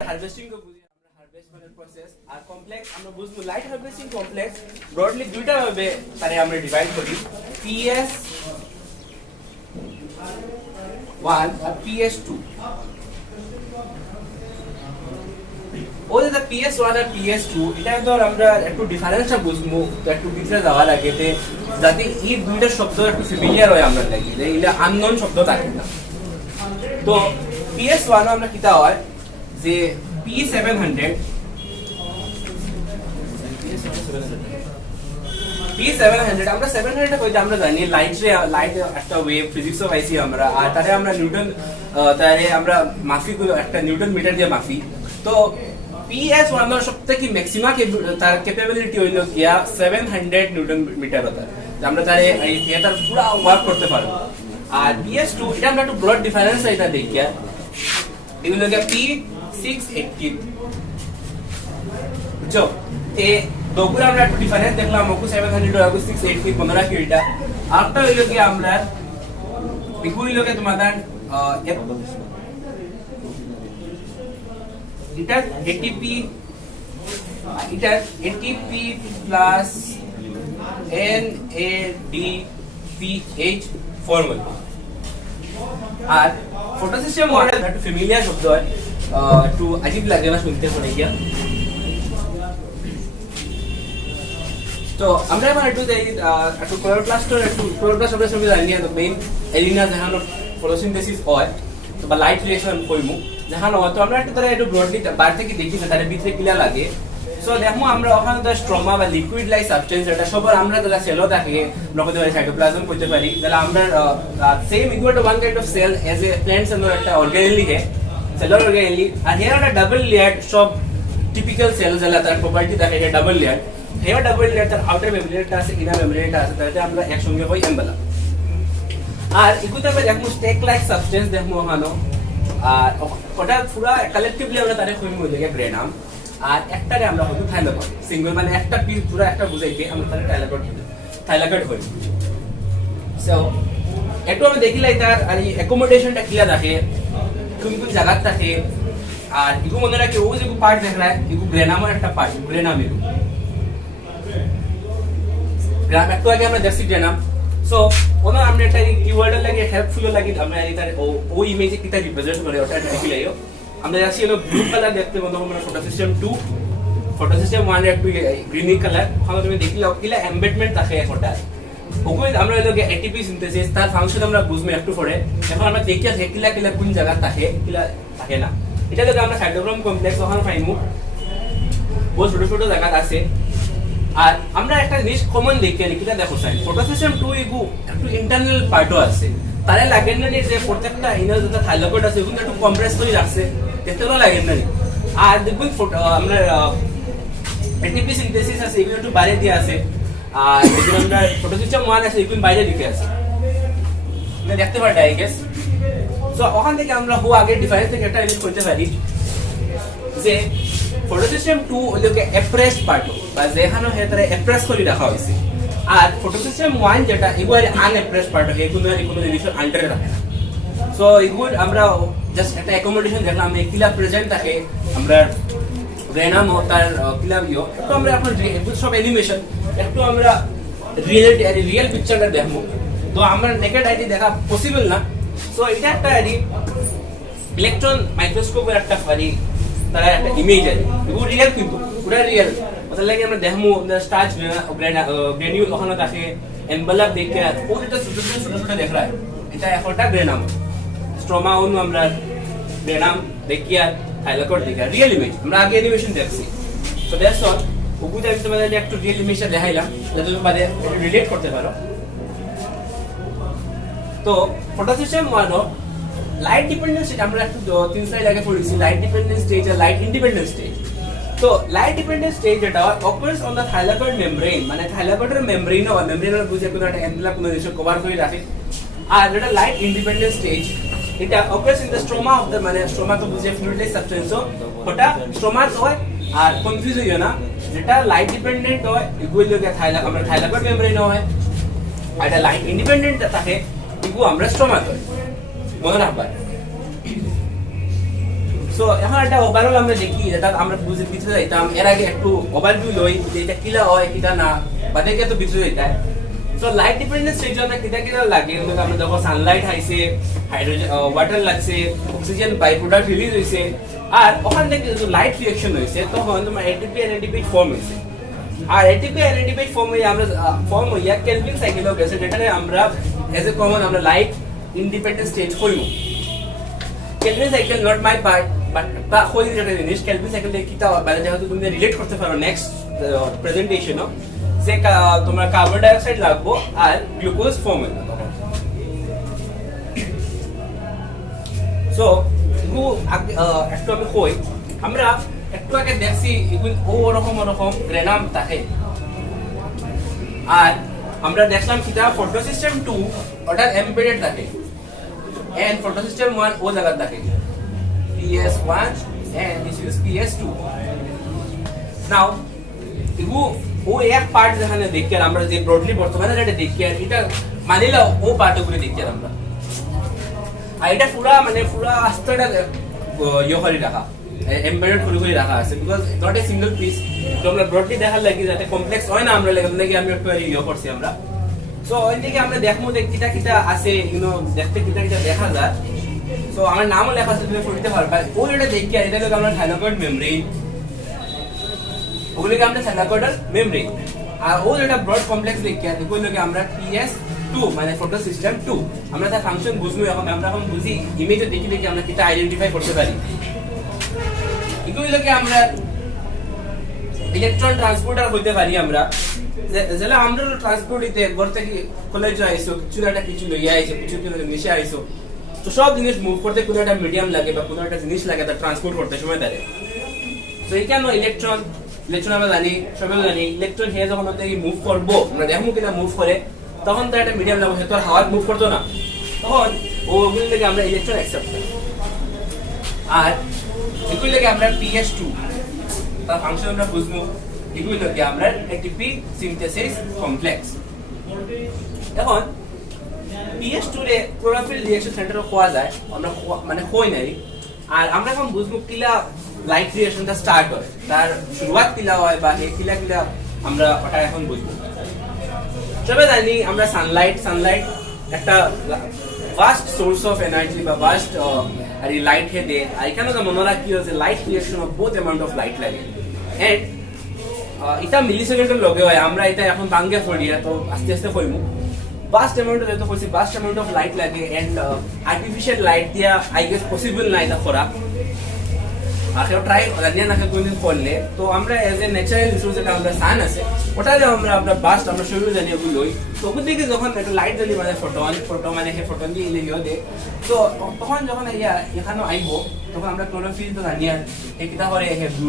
Harvesting को বুঝি আমরা হারভেস্ট মানে প্রসেস আর কমপ্লেক্স আমরা বুঝবো লাইট হারভেস্টিং কমপ্লেক্স ব্রডলি দুইটা ভাবে তারে আমরা ডিভাইড করি PS 1 আর PS 2 ওদের দা PS1 আর PS2 এটা তো আমরা একটু ডিফারেন্সটা বুঝবো তো একটু ভিতরে যাওয়া লাগে তে যাতে এই দুইটা শব্দ একটু ফ্যামিলিয়ার হয় আমরা লাগি যে এটা আননোন শব্দ থাকে না তো PS1 আমরা কিটা হয় যে P700 আমরা 700 টা কইতে আমরা জানি লাইট একটা ওয়েভ ফিজিক্স অফ আইসি আমরা আর তারে আমরা নিউটন তারে আমরা মাফি গুলো একটা নিউটন মিটার দিয়ে মাফি তো PS1 এর সবথেকে ম্যাক্সিমাম তার ক্যাপাবিলিটি হইলো গিয়া 700 নিউটন মিটার হতা আমরা তারে এই থিয়েটার পুরো ওয়ার্ক করতে পারবো আর PS2 এটা আমরা একটু ব্রড ডিফারেন্স এটা দেখিয়া এগুলো গিয়া P680 বুঝছো এ दोगुरा আমরা একটু ডিফারেন্স দেখলাম ওকু 700 আর 680 15 কিলোটা আফটার হইলো কি আমরা দেখো হইলো কি তোমাদের এটা ATP এটা ATP প্লাস NADPH ফর্মুলা আর ফটোসিস্টেম মডেল একটু ফ্যামিলিয়ার শব্দ হয় একটু আজীব লাগে না শুনতে পড়ে গিয়া তো আমরা এবার একটু একটু ক্লোরোপ্লাস্ট আমরা সবাই জানি তো মেইন এলিনা যেখানে ফটোসিনথেসিস হয় তো বা লাইট রিঅ্যাকশন কইমু যেখানে হয় তো আমরা একটু তারা একটু ব্রডলি বাইরে থেকে দেখি না তার ভিতরে কিলা লাগে সো দেখো আমরা ওখানে তো স্ট্রমা বা লিকুইড লাইক সাবস্টেন্স এটা সবার আমরা যারা সেলও থাকে নকতে পারি সাইটোপ্লাজম করতে পারি তাহলে আমরা same equal to one kind of cell as a plants and একটা অর্গানিলি হে সেলুলার অর্গানিলি আর হিয়ার একটা ডাবল লেয়ার সব টিপিক্যাল সেল যেটা তার প্রপার্টি থাকে এটা double layer here double layer তার আউটার মেমব্রেনটা আছে ইনার মেমব্রেনটা আছে তাতে আমরা একসঙ্গে হই এমবেলা আর ইকুতে দেখো স্টেক লাইক সাবস্টেন্স দেখো ওখানে আর ওটা পুরো কালেক্টিভলি আমরা তারে কইমু হইলে গ্রেনাম আর একটারে আমরা হয়তো থাইলাকয়েড সিঙ্গেল মানে একটা পিস পুরো একটা বুঝাইতে আমরা তারে থাইলাকয়েড করি সো একটু আমরা দেখিলাই তার আর এই অ্যাকোমোডেশনটা কিলা থাকে কোন কোন জায়গা থাকে আর ইগু মনে রাখে ও যে পার্ট দেখ রায় ইগু গ্রেনামের একটা পার্ট গ্রেনাম ইগু গ্রাম একটু আগে আমরা দেখছি গ্রেনাম সো ওনা আমরা একটা কিওয়ার্ড লাগে হেল্পফুল লাগে আমরা এটার ও ইমেজে কিটা রিপ্রেজেন্ট করে ওটা দেখিলাইও আমরা যাচ্ছি হলো ব্লু কালার দেখতে মতো আমরা ফটো সিস্টেম 2 ফটো সিস্টেম 1 এর একটু গ্রিন কালার ওখানে তুমি দেখিলাও কিলা এমবেডমেন্ট থাকে একটা ওকই আমরা হলো এটিপি সিনথেসিস তার ফাংশন আমরা বুঝবো একটু পরে এখন আমরা দেখিয়া কিলা কিলা কোন জায়গা থাকে কিলা থাকে না এটা যদি আমরা সাইটোক্রোম কমপ্লেক্স ওখানে পাইমু বহুত ছোট ছোট জায়গা আছে আর আমরা একটা জিনিস কমন দেখি কিটা দেখো সাইন ফটো সিস্টেম 2 ইগু একটু ইন্টারনাল পার্টও আছে তারে লাগে না যে প্রত্যেকটা ইনার যেটা থাইলাকয়েড আছে এগুলো একটু কম্প্রেস করে রাখছে দেখতে ভালো লাগে না আর দেখুন আমরা এটিপি সিনথেসিস আছে এগুলো একটু বাইরে দিয়ে আছে আর যেগুলো আমরা ফটো সিস্টেম 1 আছে এগুলো বাইরে দিকে আছে না দেখতে পারো আই গেস সো ওখান থেকে আমরা হো আগে ডিফারেন্স থেকে একটা জিনিস করতে পারি যে ফটো সিস্টেম 2 হলো কি এপ্রেসড পার্ট বা যেখানে হেতরে এপ্রেস করে রাখা হয়েছে আর ফটো সিস্টেম 1 যেটা এগুলো আনএপ্রেসড পার্ট এগুলো কোনো জিনিস আন্ডারে রাখে না সো এগুলো আমরা জাস্ট একটা অ্যাকোমোডেশন দেখলাম আমরা কিলা প্রেজেন্ট থাকে আমরা রেনাম তার কিলা ইও তো আমরা এখন এগুলো সব অ্যানিমেশন একটু আমরা রিয়েল পিকচারটা দেখবো তো আমরা নেকেড আইডি দেখা পসিবল না সো এটা একটা আইডি ইলেকট্রন মাইক্রোস্কোপের একটা ফারি তার একটা ইমেজ আছে এগুলো রিয়েল কিন্তু পুরো রিয়েল मतलब লাগে আমরা দেখমু স্টার্চ গ্রেনিউল ওখানে থাকে এনভেলপ দেখে ও এটা ছোট ছোট দেখ রায় এটা একটা গ্রেনাম স্ট্রোমা ওন আমরা গ্রেনাম দেখিয়া থাইলাকয়েড দেখা রিয়েল ইমেজ আমরা আগে অ্যানিমেশন দেখছি সো দ্যাটস অল ওগুলো আমি তোমাদের একটু রিয়েল ইমেজটা দেখাইলাম যাতে তুমি বাদে রিলেট করতে পারো তো ফটো সিস্টেম ওয়ানো লাইট ডিপেন্ডেন্ট স্টেজ আমরা একটু তিন স্লাইড আগে পড়েছি লাইট ডিপেন্ডেন্ট স্টেজ আর লাইট ইন্ডিপেন্ডেন্ট স্টেজ তো লাইট ডিপেন্ডেন্ট স্টেজ এটা occurs on the thylakoid membrane মানে থাইলাকয়েডের মেমব্রেনের বুঝে কোনো একটা এনভেলপ কোনো জিনিস কভার করে রাখে আর যেটা লাইট ইন্ডিপেন্ডেন্ট স্টেজ এটা occurs in the stroma of the মানে স্ট্রোমা তো বুঝে ফ্লুইডলাইজ সাবস্টেন্স ওটা স্ট্রোমা হয় আর কনফিউজ হইও না যেটা লাইট ডিপেন্ডেন্ট হয় এগুলো লাগে আমরা থাইলাকয়েড মেমব্রেন হয় আর এটা লাইট ইন্ডিপেন্ডেন্ট থাকে এগুলো আমরা স্ট্রোমা হয় মনে রাখবা সো এখন একটা ওভারঅল আমরা দেখি যেটা আমরা বুঝে পিছনে যাইতাম এর আগে একটু ওভারভিউ লই যে এটা কিলা হয় কিটা না বা দেখে তো পিছনে যাইতাম সো লাইট ডিপেন্ডেন্ট স্টেজে কিটা কিটা লাগে আমরা দেখো সানলাইট আইছে হাইড্রোজেন ওয়াটার লাগছে অক্সিজেন বাই প্রোডাক্ট রিলিজ হইছে আর ওখান থেকে যে লাইট রিঅ্যাকশন হইছে তখন তোমার এটিপি আর এনএডিপি ফর্ম হইছে আর এটিপি আর এনএডিপি ফর্ম হইয়া আমরা ফর্ম হইয়া কেলভিন সাইকেল গেছে যেটাকে আমরা এজ এ কমন আমরা লাইট ইন্ডিপেন্ডেন্ট স্টেজ কইমু Calvin cycle not my part but তা হই যেটা জিনিস কেলভিন সাইকেল দিয়ে কিটা মানে যেহেতু তুমি রিলেট করতে পারো নেক্সট প্রেজেন্টেশনও যে তোমরা কার্বন ডাই অক্সাইড লাগবো আর গ্লুকোজ ফর্ম হইবে সো একটু আমি কই আমরা একটু আগে দেখছি এগুলো ওরকম রেনাম থাকে আর আমরা দেখলাম কিটা ফটো সিস্টেম 2 ওটা এমবেডেড থাকে এন্ড ফটো সিস্টেম 1 ও জায়গা থাকে PS1 and this is PS2 now এগু ও এক পার্ট যেখানে দেখি আমরা যে ব্রডলি বর্তমানে যেটা দেখি আর এটা মানিলা ও পার্টগুলো দেখি আমরা আর এটা পুরা আস্তাটা ইয়ে করে রাখা এমবেডেড করে রাখা আছে because not a single piece তো আমরা ব্রডলি দেখার লাগি যাতে কমপ্লেক্স হয় না আমরা লাগি আমি একটু ইয়ে করছি আমরা সো ওই দিকে আমরা দেখমু যে কিটা কিটা আছে দেখতে কিটা কিটা দেখা যায় সো আমার নামও লেখা আছে তুমি পড়তে পারবা ওই এটা দেখি আর এটা লোক আমরা থাইলাকয়েড মেমব্রেন ওগুলোকে আমরা থাইলাকয়েডাল মেমব্রেন আর ও যেটা ব্রড কমপ্লেক্স দেখি আর ওগুলোকে আমরা PS2 মানে ফটো সিস্টেম 2 আমরা তার ফাংশন বুঝবো আমরা এখন বুঝি ইমেজে দেখি আমরা কিটা আইডেন্টিফাই করতে পারি এগুলোকে আমরা ইলেকট্রন ট্রান্সপোর্টার হইতে পারি আমরা যেটা আমরা ট্রান্সপোর্ট দিতে ঘর থেকে কলেজে আইসো কিছু লইয়া আইছো কিছু মিশে আইসো তো সব জিনিস মুভ করতে কোনো একটা মিডিয়াম লাগে বা কোনো একটা জিনিস লাগে তা ট্রান্সপোর্ট করতে সময় লাগে তো এইখানে ইলেকট্রন আমরা জানি সবাই জানি ইলেকট্রন হে যখন থেকে মুভ করবো আমরা দেখবো কিনা মুভ করে তখন তো একটা মিডিয়াম লাগবে তো হাওয়া মুভ করতো না তখন ওগুলো থেকে আমরা ইলেকট্রন অ্যাকসেপ্ট করি আর এগুলো থেকে আমরা PS2 তার ফাংশন আমরা বুঝবো এগুলো থেকে আমরা এটিপি সিনথেসিস কমপ্লেক্স এখন PS2 রে ক্লোরোফিল রিঅ্যাকশন সেন্টারে কোয়া যায় আমরা মানে কই নাই আর আমরা এখন বুঝবো কিলা লাইট রিঅ্যাকশনটা স্টার্ট হয় তার শুরুয়াত কিলা হয় বা এই কিলা আমরা ওটা এখন বুঝবো সবাই জানি আমরা সানলাইট একটা vast source of energy বা vast আর এই লাইট হে দে আর এখানে তো মনে রাখি যে light reaction of both amount of light লাগে এন্ড এটা মিলিসেকেন্ডের লগে হয় আমরা এটা এখন বাঙ্গে পড়িয়া তো আস্তে আস্তে কইমু vast amount of vast amount of light লাগে and artificial light দিয়া I guess possible না এটা করা আর কেউ ট্রাই জানিয়ে না কোনদিন করলে তো আমরা এজ এ ন্যাচারাল রিসোর্স যেটা আমরা সান আছে ওটা যে আমরা বাস্ট আমরা সবই জানি ওগুলো তো ওখান থেকে যখন একটা লাইট জ্বলি মানে ফটো মানে হে ফটোন দিয়ে ইলে দে তো তখন যখন এখানে আইবো তখন আমরা ক্লোরোফিল তো জানি আর এটা করে হে ব্লু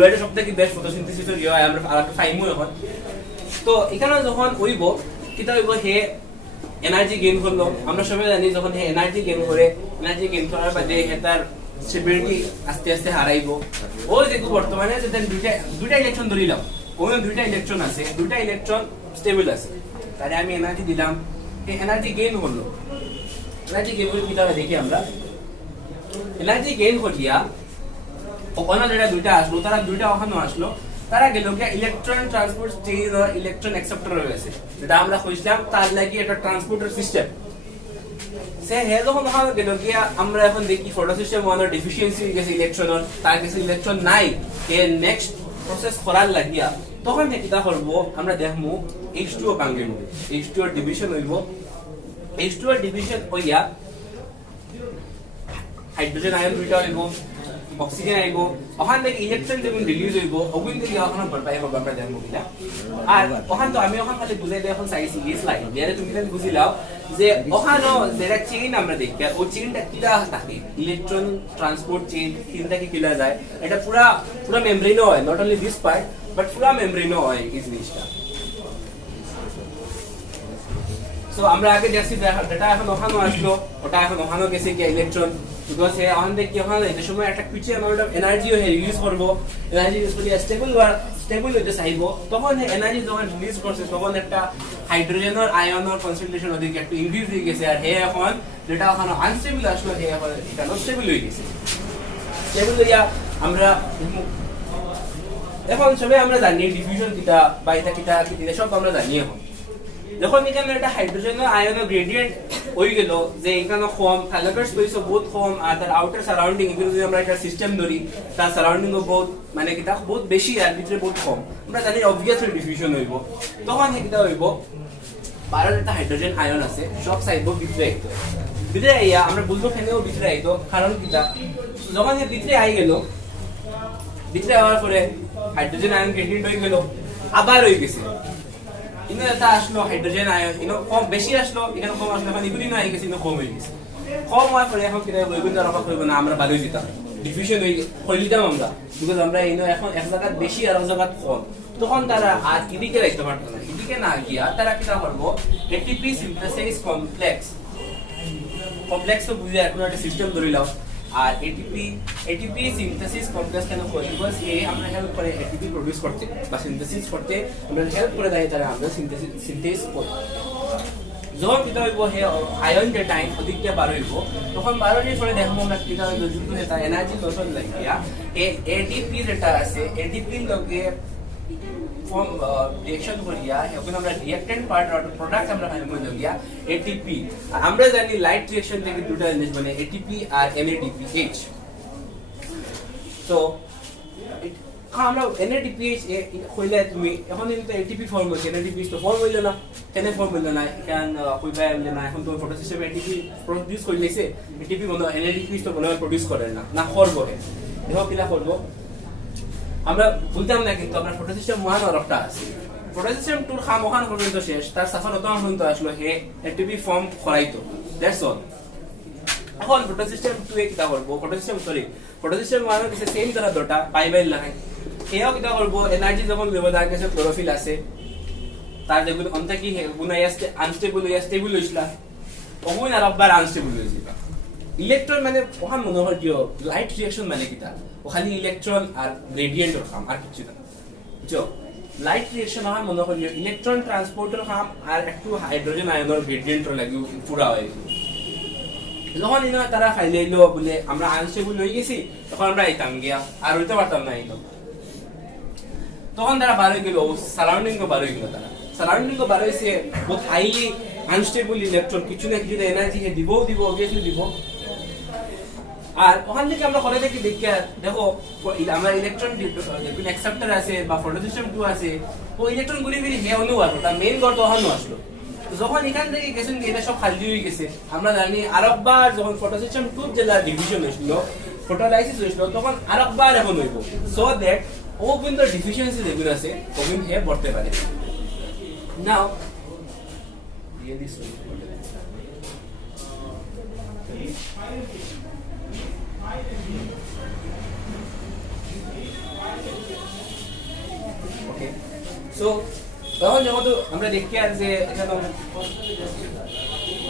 লাইটের সবথেকে বেস্ট ফটোসিনথেসিসের ইয়ে হয় আমরা আরেকটা ফাইমু এখন তো এখানে যখন হইব কিটা হইব হে এনার্জি গেইন করলো আমরা সবাই জানি যখন হে এনার্জি গেইন করার বাদে হে তার স্টেবিলিটি আস্তে আস্তে হারাইবো ও যেহেতু বর্তমানে যে দুইটা ইলেকট্রন ধরিলাম কোন দুইটা ইলেকট্রন আছে দুইটা ইলেকট্রন স্টেবল আছে তাহলে আমি এনার্জি দিলাম এই এনার্জি গেইন হলো এনার্জি গেইন হলো কিটা দেখি আমরা এনার্জি গেইন করিয়া ওখানে যেটা দুইটা আসলো তারা দুইটা ওখানে আসলো তারা গেল কি ইলেকট্রন ট্রান্সপোর্ট স্টেজ আর ইলেকট্রন অ্যাকসেপ্টর রয়েছে যেটা আমরা কইছিলাম তার লাগি একটা ট্রান্সপোর্টার সিস্টেম সে হে যখন দেখা গেল কি আমরা এখন দেখি ফটো সিস্টেম ওয়ানের ডেফিসিয়েন্সি গেছে ইলেকট্রন তার কাছে ইলেকট্রন নাই এর নেক্সট প্রসেস করার লাগিয়া তখন থেকে কিটা করব আমরা দেখমু H2O বাঙ্গিব H2O ডিভিশন হইব H2O ডিভিশন হইয়া হাইড্রোজেন আয়ন দুইটা হইব অক্সিজেন আইব ওখান থেকে ইলেকট্রন যখন রিলিজ হইব ওগুন থেকে ওখানে ভরপাই হবে আমরা জানবো কিনা আর ওখান তো আমি ওখান খালি বুঝাই এখন চাইছি এই স্লাইড যেটা তুমি যদি বুঝিলাও যে ওখানে যেটা চেইন আমরা দেখি আর ওই চেইনটা কিলা থাকে ইলেকট্রন ট্রান্সপোর্ট চেইন কিন থেকে কিলা যায় এটা পুরা মেমব্রেনও হয় not only this part but পুরা মেমব্রেনও হয় এই জিনিসটা সো আমরা আগে দেখছি ডেটা এখন ওখানে আসলো, ওটা এখন ওখানে গেছে কি ইলেকট্রন, বিকজ হে ওখান থেকে কি ওখানে এই সময় একটা কিছু অ্যামাউন্ট অফ এনার্জিও হে ইউজ করবো, এনার্জি ইউজ করে স্টেবল হইতে চাইব, তখন হে এনার্জি যখন রিলিজ করছে তখন একটা হাইড্রোজেনের আয়নের কনসেন্ট্রেশন ওদিক একটু ইনক্রিজ হয়ে গেছে, আর হে এখন যেটা ওখানে আনস্টেবল আসলো হে এখন এটা স্টেবল হয়ে গেছে। স্টেবল হইয়া আমরা এখন সবাই আমরা জানি ডিফিউশন কিটা বা এটা কিটা সব আমরা জানি। এখন যখন এখানে একটা হাইড্রোজেনের আয়নের গ্রেডিয়েন্ট হয়ে গেল যে এখানে কম, থাইলাকার স্পেসও বহুত কম, আর তার আউটার সারাউন্ডিং এগুলো যদি আমরা একটা সিস্টেম ধরি তার সারাউন্ডিংও বহুত মানে কিটা বহুত বেশি আর ভিতরে বহুত কম, আমরা জানি অবভিয়াসলি ডিফিউশন হইব। তখন কিটা হইব বাইরের একটা হাইড্রোজেন আয়ন আছে সব চাইব ভিতরে আইতো, ভিতরে আইয়া আমরা বলবো ফেনেও ভিতরে আইতো, কারণ কিটা যখন ভিতরে আই গেল, ভিতরে আওয়ার পরে হাইড্রোজেন আয়ন গ্রেডিয়েন্ট হয়ে গেল, আবার হয়ে গেছে কিন্তু এটা আসলো হাইড্রোজেন আয়ন কম বেশি আসলো, এখানে কম আসলো, এখন এগুলি না হয়ে গেছে কম হয়ে গেছে। কম হওয়ার পরে এখন কিনা ওইগুলো আর অবাক হইব না, আমরা ভালোই যেতাম ডিফিউশন হয়ে দিতাম আমরা, বিকজ আমরা এখন এক জায়গায় বেশি আর এক জায়গায় কম, তখন তারা আর এদিকে রাখতে পারতো না, এদিকে না গিয়া তারা কিনা করবো এটিপি সিনথেসিস কমপ্লেক্স বুঝে এখন একটা সিস্টেম ধরিলাম। আর এটিপি সিনথেসিস কমপ্লেক্স কেন করি, বিকজ আমরা হেল্প করে এটিপি প্রডিউস করতে বা সিনথেসিস করতে আমরা হেল্প করে দেয়, তারা আমরা সিনথেসিস করি। যখন কিটা হইব হে আয়ন যে টাইম ওদিকটা বার হইব, তখন বার হওয়ার পরে দেখবো আমরা কিটা হইব যুক্ত এটা এনার্জি লসন লাগিয়া এডিপি যেটা আছে এডিপি লগে ফর্ম রিঅ্যাকশন করিয়া এখন আমরা রিঅ্যাক্টেন্ট পার্ট আর প্রোডাক্ট আমরা ফাইল করে লাগিয়া এটিপি। আমরা জানি লাইট রিঅ্যাকশন থেকে দুটো জিনিস মানে এটিপি আর NADPH। তো আমরা NADPH কইলে তুমি এখন কিন্তু এটিপি ফর্ম হইছে, NADPH তো ফর্ম হইল না, কেন ফর্ম হইল না কারণ কইবা হইল না, এখন তো ফটো সিস্টেম এটিপি প্রডিউস করে লইছে, এটিপি বন্ধ NADPH তো বন্ধ প্রডিউস করে না, না করবো দেখো কিলা করবো আমরা বুঝতাম না, কিন্তু আমরা ফটো সিস্টেম 1 আর একটা আছে, ফটো সিস্টেম 2 খাম ওখান পর্যন্ত শেষ, তার সাফার অত পর্যন্ত আসলো হে এটিপি ফর্ম করাইতো, দ্যাটস অল। এখন ফটো সিস্টেম 2 এ কিটা করবো, ফটো সিস্টেম 1 এর কাছে সেম তারা দুটো পাইবাইল লাগাই, হেও কিটা করবো এনার্জি যখন ব্যবহার কাছে ক্লোরোফিল আছে তার যেগুলো অন্তে কি গুণাই আসতে আনস্টেবল হইয়া স্টেবল হইছিল, ওখানে আর একবার আনস্টেবল হয়েছিল। ইলেকট্রন মানে ওখান মনে হয় কি লাইট রিঅ্যাকশন মানে কিটা ওখানে ইলেকট্রন আর গ্রেডিয়েন্টের কাম আর কিছু না, বুঝছো? লাইট রিঅ্যাকশন ওখান মনে হয় ইলেকট্রন ট্রান্সপোর্টের কাম আর একটু হাইড্রোজেন আয়নের গ্রেডিয়েন্টের লাগি পুরা হয়ে গেল। যখন তারা ফাইলে এলো বলে আমরা আনস্টেবল হয়ে গেছি, তখন আমরা আইতাম গিয়া আর হইতে পারতাম না এলো, তখন তারা বার হয়ে গেল সারাউন্ডিং বার হয়ে গেল, তারা সারাউন্ডিং বার হয়েছে বহুত হাইলি আনস্টেবল ইলেকট্রন, কিছু না কিছু এনার্জি দিব অবভিয়াসলি দিব। আর ওখান থেকে আমরা করে দেখি দেখো আমার ইলেকট্রন যেগুলো অ্যাকসেপ্টর আছে বা ফটো সিস্টেম 2 আছে, ও ইলেকট্রন গুলি ফিরে হে অনু আসলো, তার মেইন গড় তো ওখানে আসলো। যখন এখান থেকে গেছেন এটা সব খালি হয়ে গেছে, আমরা জানি আরেকবার যখন ফটো সিস্টেম 2 জেলা ডিভিশন হয়েছিল, ফটোলাইসিস হয়েছিল, তখন আরেকবার এখন হইব, সো দ্যাট ও কিন্তু ডিফিসিয়েন্সি যেগুলো আছে ওগুলো হে বড়তে পারে। নাও রিয়েলি সরি ওকে, সো তখন যখন আমরা দেখি আর যে এখানে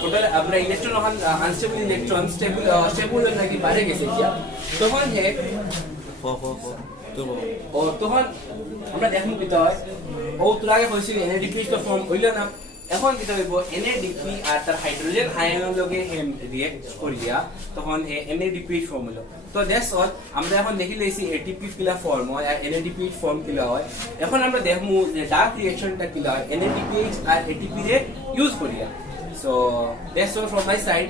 টোটাল আমরা ইলেকট্রন ওখান আনস্টেবল ইলেকট্রন স্টেবল নাকি বাইরে গেছে কি, তখন হে তখন আমরা দেখুন কিতা হয় ও তোর আগে হয়েছিল NADPH তো ফর্ম হইল না, এখন কিতা হইব NADP আর তার হাইড্রোজেন আয়নের লগে রিঅ্যাক্ট করিয়া তখন NADPH ফর্ম হলো। তো দ্যাটস অল, আমরা এখন দেখি লইছি ATP কিলা ফর্ম হয় আর NADPH ফর্ম কিলা হয়। এখন আমরা দেখমু যে ডার্ক রিঅ্যাকশনটা কিলা হয় NADPH আর ATP রে ইউজ করিয়া। So that's all from my side.